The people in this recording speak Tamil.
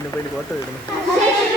ഇന്ന് പോയിട്ട് ഫോട്ടോ ഇടണം